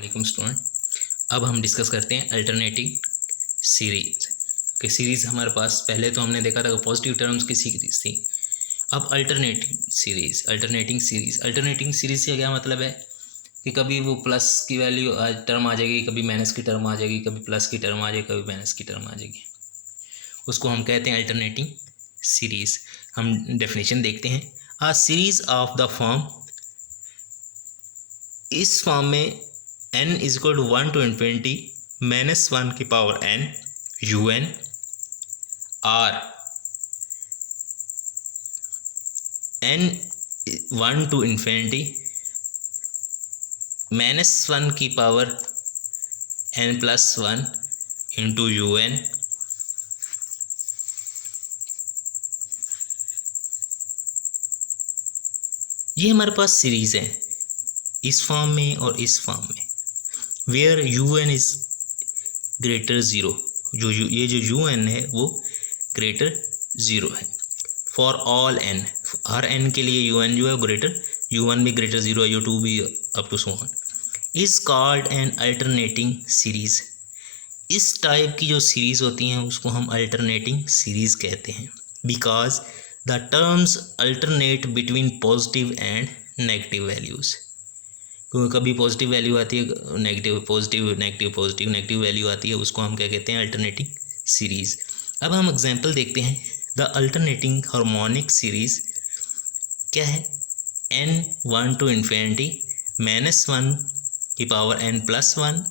वालेकुम स्टूडेंट। अब हम डिस्कस करते हैं अल्टरनेटिंग सीरीज के सीरीज़। हमारे पास पहले तो हमने देखा था कि पॉजिटिव टर्म्स की सीरीज थी। अब अल्टरनेटिंग सीरीज़ का क्या मतलब है कि कभी वो प्लस की वैल्यू टर्म आ जाएगी, कभी माइनस की टर्म आ जाएगी, कभी प्लस की टर्म आ जाएगी, कभी माइनस की टर्म आ जाएगी। उसको हम कहते हैं अल्टरनेटिंग सीरीज़। हम डेफिनेशन देखते हैं। A series of the form, इस फॉर्म में n is equal to 1 to infinity -1 की पावर n un और n 1 to इन्फिनिटी -1 की पावर n+1 इंटू un ये हमारे पास सीरीज़ है इस फॉर्म में और इस फॉर्म में, where un is greater zero. ये जो un है वो ग्रेटर ज़ीरो है फॉर ऑल n, हर n के लिए un जो है ग्रेटर, u1 भी ग्रेटर ज़ीरो है, u2 भी up to so on, is called an alternating series. इस टाइप की जो सीरीज़ होती हैं उसको हम अल्टरनेटिंग सीरीज़ कहते हैं, because the terms alternate between positive and negative values. क्योंकि कभी पॉजिटिव वैल्यू आती है, negative positive, negative positive, negative value आती है, उसको हम क्या कहते हैं, अल्टरनेटिंग सीरीज़। अब हम एग्जांपल देखते हैं। द अल्टरनेटिंग हार्मोनिक सीरीज़ क्या है, n1 to इन्फिनिटी -1 की पावर n+1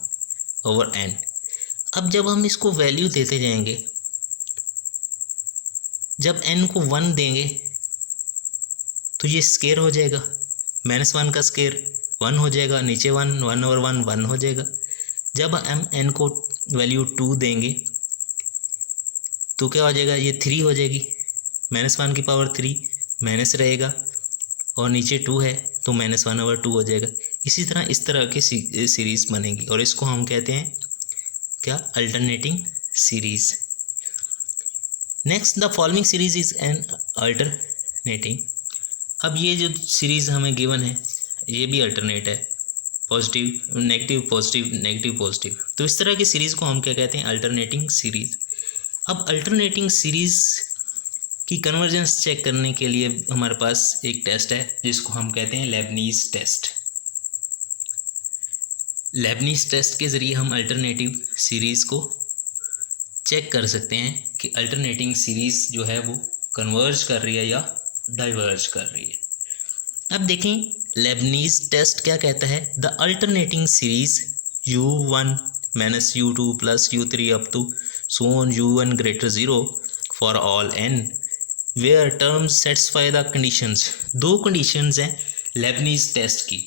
ओवर n। अब जब हम इसको वैल्यू देते जाएंगे, जब n को 1 देंगे तो ये स्केयर हो जाएगा, -1 का स्केयर 1 हो जाएगा, नीचे 1 ओवर 1 हो जाएगा। जब हम n को वैल्यू 2 देंगे तो क्या हो जाएगा, ये 3 हो जाएगी, -1 की पावर 3 माइनस रहेगा और नीचे 2 है तो -1 ओवर 2 हो जाएगा। इसी तरह इस तरह की सीरीज़ बनेगी और इसको हम कहते हैं क्या, alternating series. Next, the following series is an alternating. अब ये जो सीरीज़ हमें गिवन है ये भी अल्टरनेट है, positive negative positive negative positive. तो इस तरह की सीरीज़ को हम क्या कहते हैं, अल्टरनेटिंग सीरीज़। अब अल्टरनेटिंग सीरीज़ की कन्वर्जेंस चेक करने के लिए हमारे पास एक टेस्ट है जिसको हम कहते हैं लेबनीज़ टेस्ट। लेबनीज़ टेस्ट के ज़रिए हम अल्टरनेटिव सीरीज़ को चेक कर सकते हैं कि अल्टरनेटिंग सीरीज़ जो है वो कन्वर्ज कर रही है या डाइवर्ज कर रही है। अब देखें लेबनीज़ टेस्ट क्या कहता है, the alternating series u1 minus u2 plus u3 up to so on u1 greater zero for all n where terms satisfy the conditions. दो कंडीशंस हैं लेबनीज़ टेस्ट की,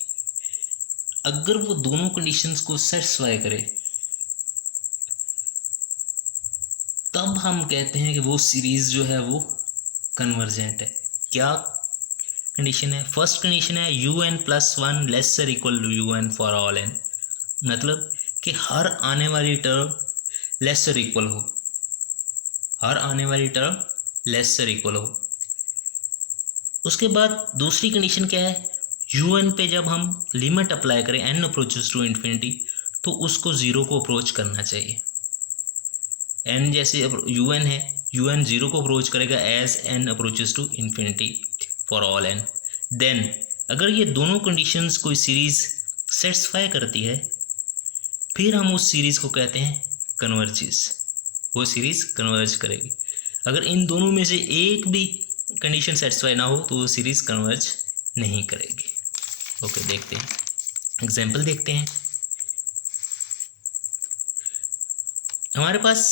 अगर वो दोनों कंडीशंस को सेटिस्फाई करे तब हम कहते हैं कि वो सीरीज़ जो है वो कन्वर्जेंट है। क्या कंडीशन है, फर्स्ट कंडीशन है un+1 lesser equal to un for all n, मतलब कि हर आने वाली टर्म लेसर इक्वल हो, हर आने वाली टर्म लेसर इक्वल हो। उसके बाद दूसरी कंडीशन क्या है, un पे जब हम लिमिट अप्लाई करें n अप्रोचेस टू इन्फिनिटी तो उसको ज़ीरो को अप्रोच करना चाहिए। n जैसे un है, un ज़ीरो को अप्रोच करेगा as n approaches to infinity for all n। Then अगर ये दोनों कंडीशंस कोई सीरीज़ सेटिस्फाई करती है फिर हम उस सीरीज़ को कहते हैं कन्वर्जेस, वो सीरीज़ कन्वर्ज करेगी। अगर इन दोनों में से एक भी कंडीशन सेटिस्फाई ना हो तो वो सीरीज़ कन्वर्ज नहीं करेगी। ओके, देखते हैं एग्जाम्पल देखते हैं। हमारे पास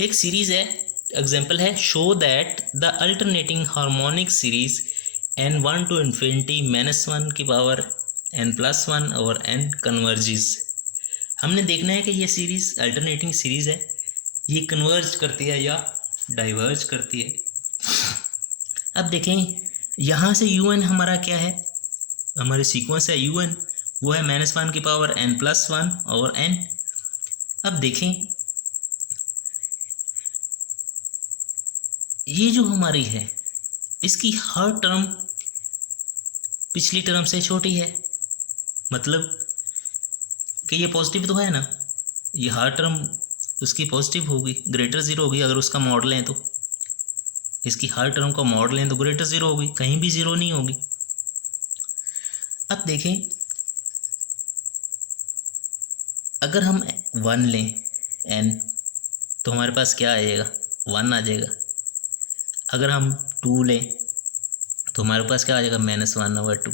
एक सीरीज़ है, एग्जाम्पल है, show that the alternating harmonic series n1 to infinity -1 की power n+1 over n converges. हमने देखना है कि ये सीरीज़ अल्टरनेटिंग सीरीज़ है, ये कन्वर्ज करती है या डाइवर्ज करती है। अब देखें यहाँ से un हमारा क्या है, हमारे सीक्वेंस है un, वो है -1 की पावर n+1 ओवर n। अब देखें ये जो हमारी है इसकी हर टर्म पिछली टर्म से छोटी है, मतलब कि ये पॉजिटिव तो है ना, ये हर टर्म उसकी पॉजिटिव होगी, ग्रेटर ज़ीरो होगी। अगर उसका मॉड लें तो इसकी हर टर्म का मॉड लें तो ग्रेटर ज़ीरो होगी, कहीं भी ज़ीरो नहीं होगी। अब देखें, अगर हम 1 लें n तो हमारे पास क्या आ जाएगा, 1 आ जाएगा। अगर हम 2 लें तो हमारे पास क्या आ जाएगा, -1/2।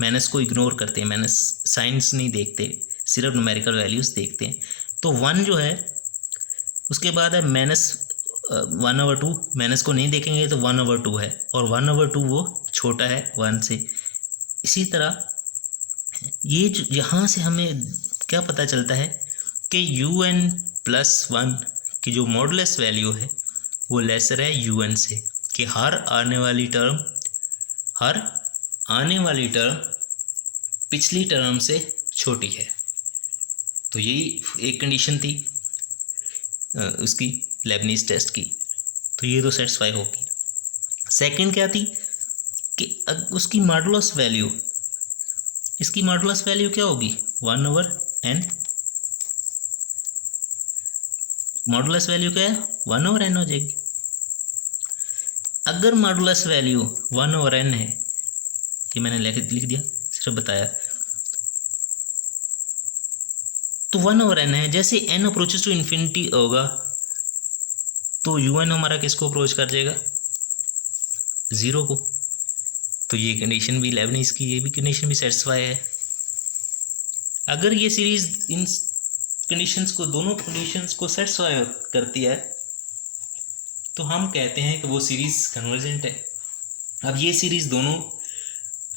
माइनस को इग्नोर करते हैं, माइनस साइंस नहीं देखते, सिर्फ न्यूमेरिकल वैल्यूज़ देखते हैं। तो 1 जो है उसके बाद है -1/2, माइनस को नहीं देखेंगे तो 1/2 है, और 1/2 वो छोटा है 1 से। इसी तरह ये यहाँ से हमें क्या पता चलता है कि UN+1 की जो मॉडुलस वैल्यू है वो लेसर है UN से, कि हर आने वाली टर्म पिछली टर्म से छोटी है। तो यही एक कंडीशन थी उसकी लेबनीज़ टेस्ट की, तो ये तो सेटिस्फाई होगी। सेकंड क्या थी कि उसकी मॉडुलस वैल्यू, इसकी मॉडुलस वैल्यू क्या होगी, 1/n। मॉडुलस वैल्यू क्या है, 1/n हो जाएगी। अगर मॉडुलस वैल्यू 1/n है, ये मैंने लिख दिया, सिर्फ बताया, तो 1/n है। जैसे n अप्रोचेस टू इन्फिनिटी होगा तो UN हमारा किसको अप्रोच कर जाएगा, 0 को। तो ये कंडीशन भी लेबनीज़ की, ये भी कंडीशन भी सेटिस्फाई है। अगर ये सीरीज़ इन कंडीशंस को, दोनों कंडीशंस को सेटिस्फाई करती है तो हम कहते हैं कि वो सीरीज़ कन्वर्जेंट है। अब ये सीरीज़ दोनों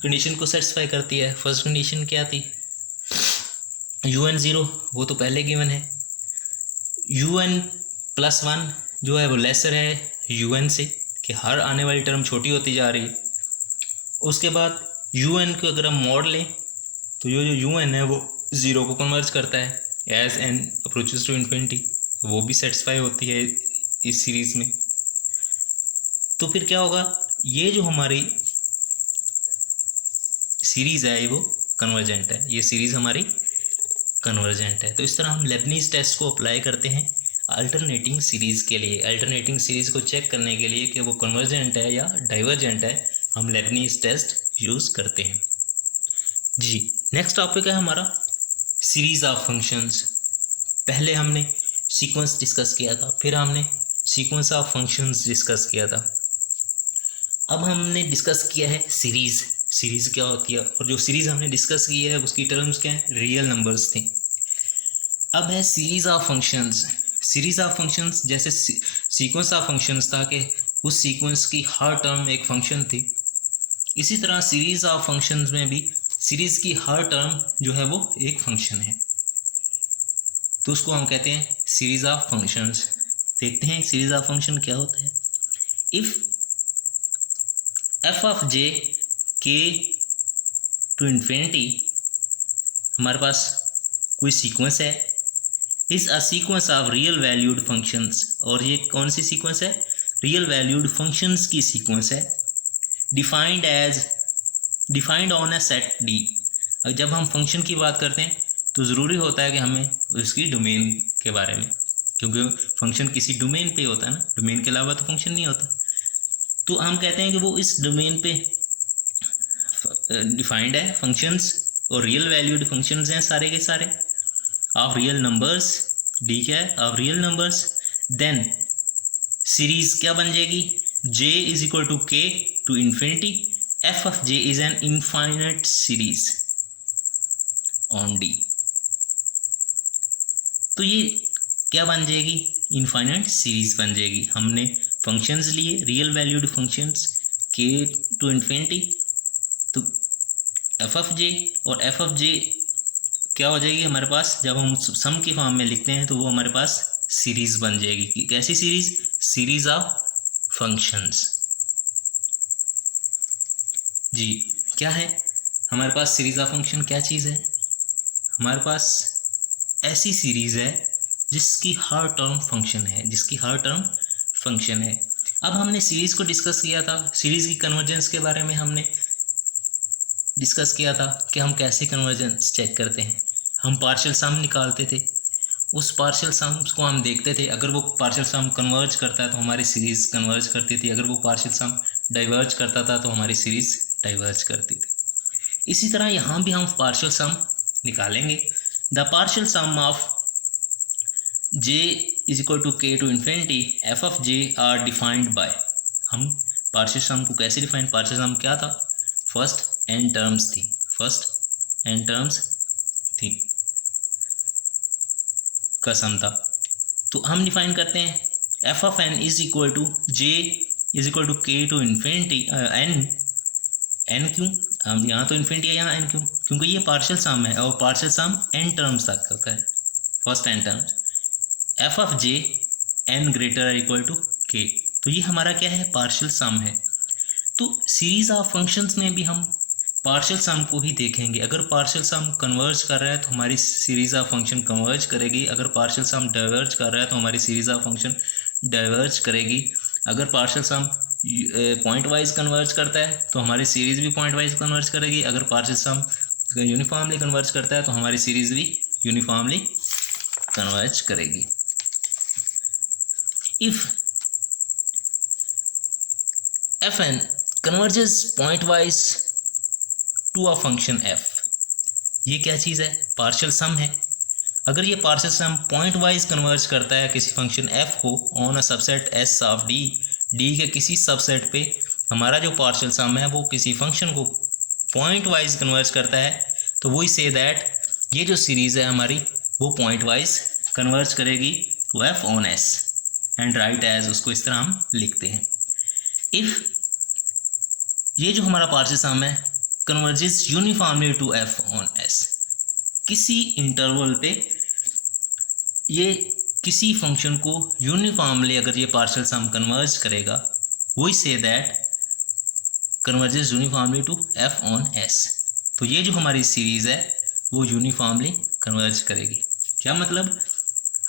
कंडीशन को सेटिस्फाई करती है। फर्स्ट कंडीशन क्या थी, UN 0, वो तो पहले गिवन है। UN+1 जो है वो लेसर है UN से, कि हर आने वाली टर्म छोटी होती जा रही है। उसके बाद UN को अगर हम मॉड लें तो जो UN है वो 0 को कन्वर्ज करता है as n approaches to infinity, वो भी सेटिस्फाई होती है इस सीरीज़ में। तो फिर क्या होगा, ये जो हमारी सीरीज़ है वो कन्वर्जेंट है, ये सीरीज़ हमारी कन्वर्जेंट है। तो इस तरह हम लेबनीज़ टेस्ट को अप्लाई करते हैं अल्टरनेटिंग सीरीज़ के लिए। अल्टरनेटिंग सीरीज़ को चेक करने के लिए कि वो कन्वर्जेंट है या डाइवर्जेंट है, हम लेबनीज़ टेस्ट यूज़ करते हैं। जी, नेक्स्ट टॉपिक है हमारा सीरीज़ ऑफ फंक्शंस। पहले हमने सीक्वेंस डिस्कस किया था, फिर हमने सीक्वेंस ऑफ फंक्शंस डिस्कस किया था। अब हमने डिस्कस किया है सीरीज़। सीरीज़ क्या होती है, और जो सीरीज़ हमने डिस्कस की है उसकी टर्म्स क्या है, रियल नंबर्स थे। अब है series of functions. Series of functions जैसे सीक्वेंस ऑफ फंक्शंस था कि उस सीक्वेंस की हर टर्म एक फंक्शन थी, इसी तरह सीरीज़ ऑफ फंक्शंस में भी सीरीज़ की हर टर्म जो है वो एक फंक्शन है, तो उसको हम कहते हैं सीरीज़ ऑफ फंक्शंस। देखते हैं सीरीज़ ऑफ फंक्शन क्या होता है। If f of j k to infinity, हमारे पास कोई सीक्वेंस है, is a sequence of real valued functions, और ये कौन सी सीक्वेंस है, रियल वैल्यूड फंक्शंस की सीक्वेंस है, defined on a set D। अब जब हम फंक्शन की बात करते हैं तो ज़रूरी होता है कि हमें उसकी डोमेन के बारे में, क्योंकि फंक्शन किसी डोमेन पे होता है ना, डोमेन के अलावा तो फंक्शन नहीं होता। तो हम कहते हैं कि वो इस डोमेन पे डिफाइंड है फंक्शंस, और रियल वैल्यूड फंक्शंस हैं सारे के सारे, ऑफ रियल नंबर्स, D क्या है, of real numbers. Then series क्या बन जाएगी, J is equal to K to infinity, f of J is an infinite series on D। तो ये क्या बन जाएगी, इनफाइनाइट सीरीज बन जाएगी। हमने फंक्शंस लिए real valued functions k to infinity, तो f ऑफ j, और f ऑफ j क्या हो जाएगी हमारे पास, जब हम सम की फॉर्म में लिखते हैं तो वो हमारे पास सीरीज़ बन जाएगी। कैसी सीरीज़, सीरीज़ ऑफ फंक्शंस। जी, क्या है हमारे पास सीरीज़ ऑफ फंक्शन, क्या चीज़ है, हमारे पास ऐसी सीरीज़ है जिसकी हर टर्म फंक्शन है, जिसकी हर टर्म फंक्शन है। अब हमने सीरीज़ को डिस्कस किया था, सीरीज़ की कन्वर्जेंस के बारे में हमने डिस्कस किया था कि हम कैसे कन्वर्जेंस चेक करते हैं। हम पार्शियल सम निकालते थे, उस पार्शियल सम्स को हम देखते थे, अगर वो पार्शियल सम कन्वर्ज करता है तो हमारी सीरीज़ कन्वर्ज करती थी, अगर वो पार्शियल सम डाइवर्ज करता था तो हमारी सीरीज़ डाइवर्ज करती थी। इसी तरह यहाँ भी हम पार्शियल सम निकालेंगे। The partial sum of j is equal to k to infinity F of j are defined by, हम पार्शियल सम को कैसे डिफाइन, पार्शियल सम क्या था, फर्स्ट n टर्म्स थी, फर्स्ट n टर्म्स थी का सम था, तो हम डिफाइन करते हैं F of n is equal to j is equal to k to infinity n क्यों, यहाँ तो इन्फिनिटी है, यहाँ n क्यों, क्योंकि ये पार्शियल सम है और पार्शियल सम n टर्म्स तक होता है, first n terms, F of j n greater equal to k, तो ये हमारा क्या है, पार्शियल सम है। तो सीरीज ऑफ फंक्शंस में भी हम पार्शियल सम को ही देखेंगे, अगर पार्शियल सम कन्वर्ज कर रहा है तो हमारी सीरीज ऑफ फंक्शन कन्वर्ज करेगी, अगर पार्शियल सम डाइवर्ज कर रहा है तो हमारी सीरीज ऑफ फंक्शन डाइवर्ज करेगी, अगर partial sum point wise converge करता है तो हमारी सीरीज़ भी पॉइंट वाइज कन्वर्ज करेगी, अगर पार्शियल सम यूनिफॉर्मली कन्वर्ज करता है तो हमारी सीरीज़ भी यूनिफॉर्मली कन्वर्ज करेगी। If F N converges point wise to a function F, ये क्या चीज़ है, पार्शियल सम है। अगर ये partial sum point wise converge करता है किसी फंक्शन एफ को on a subset S of D, D के किसी सबसेट पे हमारा जो पार्शियल सम है वो किसी फंक्शन को पॉइंट वाइज कन्वर्ज करता है, तो वही से दैट ये जो सीरीज़ है हमारी वो पॉइंट वाइज कन्वर्ज करेगी to F on S and write as, उसको इस तरह हम लिखते हैं। इफ़ ये जो हमारा पार्शियल सम है converges uniformly to F on S, किसी इंटरवल पे ये किसी फंक्शन को यूनिफॉर्मली अगर ये पार्शियल सम कन्वर्ज करेगा, वही say that converges uniformly to F on S, तो ये जो हमारी सीरीज़ है वो यूनिफॉर्मली कन्वर्ज करेगी। क्या मतलब,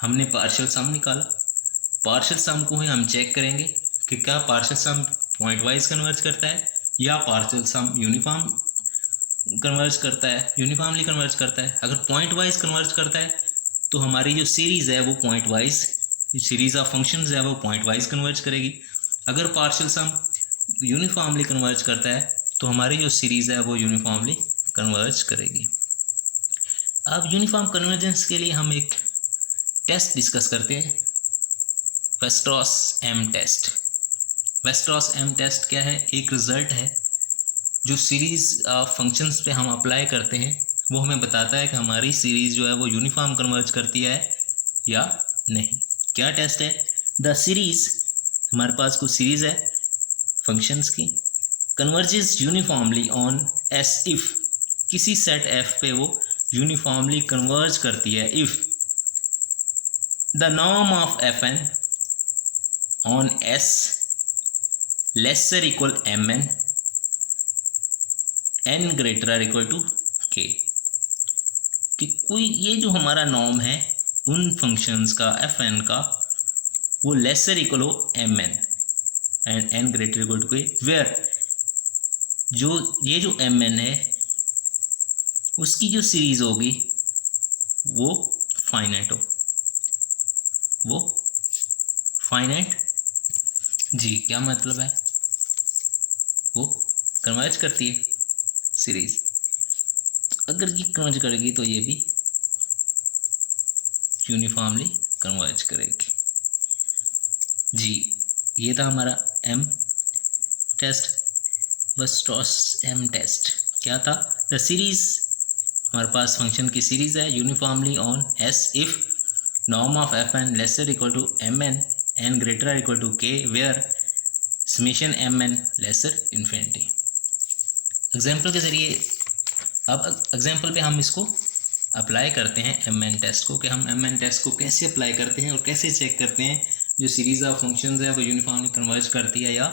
हमने पार्शियल सम निकाला, पार्शियल सम को ही हम चेक करेंगे कि क्या partial sum point wise converge करता है या पार्शियल सम यूनिफॉर्म कन्वर्ज करता है, यूनिफॉर्मली कन्वर्ज करता है। अगर पॉइंट वाइज कन्वर्ज करता है तो हमारी जो सीरीज़ है वो point wise, series of functions है वो पॉइंट वाइज कन्वर्ज करेगी। अगर पार्शियल सम यूनिफॉर्मली कन्वर्ज करता है तो हमारी जो सीरीज़ है वो यूनिफॉर्मली कन्वर्ज करेगी। अब यूनिफॉर्म कन्वर्जेंस के लिए हम एक टेस्ट डिस्कस करते हैं, वेस्टरॉस M test. Weierstrass M test क्या है, एक रिज़ल्ट है जो सीरीज़ ऑफ फंक्शंस पे हम अप्लाई करते हैं, वो हमें बताता है कि हमारी सीरीज़ जो है वो यूनिफॉर्म कन्वर्ज करती है या नहीं। क्या टेस्ट है, द सीरीज़, हमारे पास कोई सीरीज़ है फंक्शंस की, converges uniformly on S if, किसी सेट एफ पे वो यूनिफॉर्मली कन्वर्ज करती है if the norm of F N on S lesser equal M N N greater or equal to K, कि कोई ये जो हमारा नॉर्म है उन फंक्शंस का एफ एन का वो लेसर इक्वल हो M N and N greater equal to K, where जो ये जो एम एन है उसकी जो सीरीज़ होगी वो फाइनाइट हो, वो फाइनाइट, जी क्या मतलब है, वो कन्वर्ज करती है सीरीज़, अगर ये कन्वर्ज करेगी तो ये भी यूनिफॉर्मली कन्वर्ज करेगी। जी ये था हमारा M test, Weierstrass M test. क्या था, द सीरीज़, हमारे पास फंक्शन की सीरीज़ है uniformly on S if norm of F N lesser equal to M N N greater equal to K, where summation M N lesser infinity. Example के ज़रिए, अब example पे हम इसको अप्लाई करते हैं एम एन टेस्ट को, कि हम एम एन टेस्ट को कैसे अप्लाई करते हैं और कैसे चेक करते हैं जो सीरीज़ ऑफ फंक्शंस है वो यूनिफॉर्मली कन्वर्ज करती है या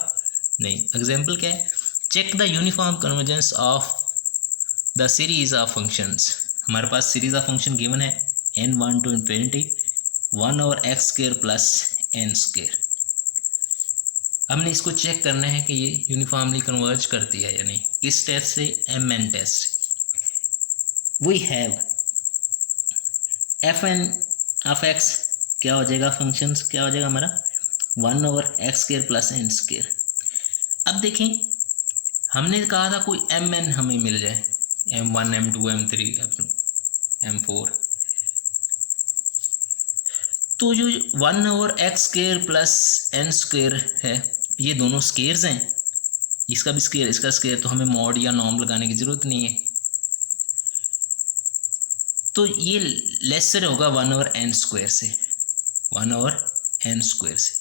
नहीं। एग्जाम्पल क्या है, check the uniform convergence of the series of functions. हमारे पास सीरीज़ ऑफ फंक्शन गिवन है n1 to infinity 1 over X square plus N square. हमने इसको चेक करना है कि ये यूनिफॉर्मली कन्वर्ज करती है या नहीं। किस टेस्ट से? MN test. We have FN of x क्या हो जाएगा, फंक्शंस क्या हो जाएगा हमारा 1/x² + n²। अब देखें, हमने कहा था कोई MN हमें मिल जाए, M1 M2 M3 M4, तो जो 1/x² + n² है, ये दोनों स्केयर्स हैं, इसका भी स्केयर इसका स्केयर, तो हमें मॉड या नॉर्म लगाने की ज़रूरत नहीं है। तो ये लेसर होगा 1/n² से, 1/n² से।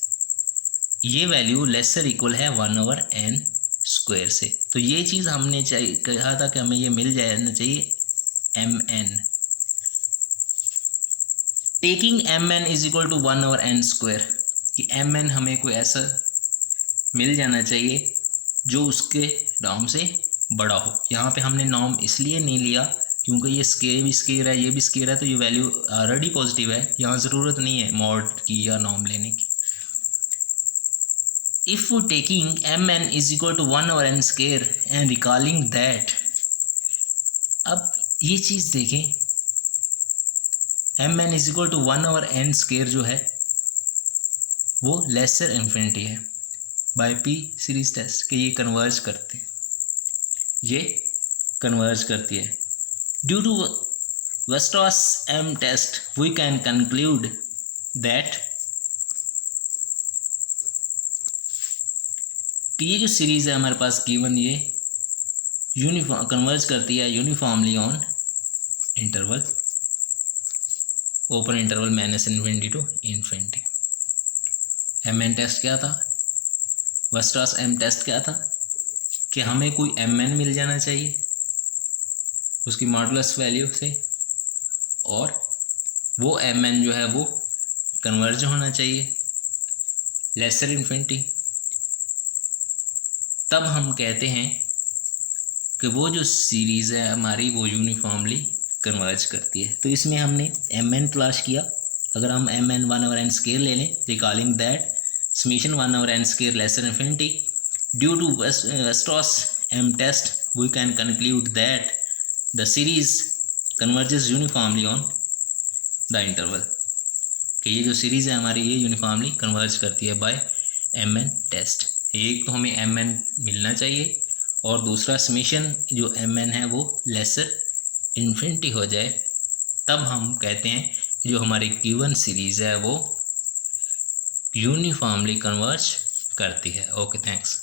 ये वैल्यू लेसर इक्वल है 1/n² से। तो ये चीज़ हमने कहा था कि हमें ये मिल जाना चाहिए MN। Taking MN is equal to 1/n² कि MN हमें कोई ऐसा मिल जाना चाहिए जो उसके नॉर्म से बड़ा हो। यहाँ पे हमने नॉर्म इसलिए नहीं लिया क्योंकि ये स्केयर भी स्केयर है, ये भी स्केयर है, तो ये वैल्यू ऑलरेडी पॉजिटिव है, यहाँ ज़रूरत नहीं है मॉड की या नॉर्म लेने की। If taking MN is equal to 1/n² and recalling that, अब ये चीज़ देखें, MN is equal to 1/n² जो है वो लेसर इन्फिनिटी है बाय P सीरीज टेस्ट कि ये कन्वर्ज करते हैं, ये कन्वर्ज करती है। Due to Weierstrass M test we can conclude that कि ये जो सीरीज़ है हमारे पास गिवन, ये यूनिफॉर्म कन्वर्ज करती है uniformly on interval, open interval -∞ to ∞। MN test क्या था? Weierstrass M टेस्ट क्या था कि हमें कोई MN मिल जाना चाहिए उसकी मॉडुलस वैल्यू से, और वो MN जो है वो कन्वर्ज होना चाहिए लेसर इन्फिनिटी। तब हम कहते हैं कि वो जो सीरीज़ है हमारी वो यूनिफॉर्मली कन्वर्ज करती है। तो इसमें हमने MN तलाश किया। अगर हम MN 1/n² ले लें, recalling that summation 1/n² lesser infinity, due to Weierstrass M test we can conclude that the series converges uniformly on the interval, कि ये जो सीरीज़ है हमारी ये यूनिफॉर्मली कन्वर्ज करती है बाय MN टेस्ट। एक तो हमें MN मिलना चाहिए और दूसरा समेशन जो MN है वो लेसर इन्फिनिटी हो जाए, तब हम कहते हैं कि जो हमारी गिवन सीरीज़ है वो यूनिफॉर्मली कन्वर्ज करती है। Okay, thanks.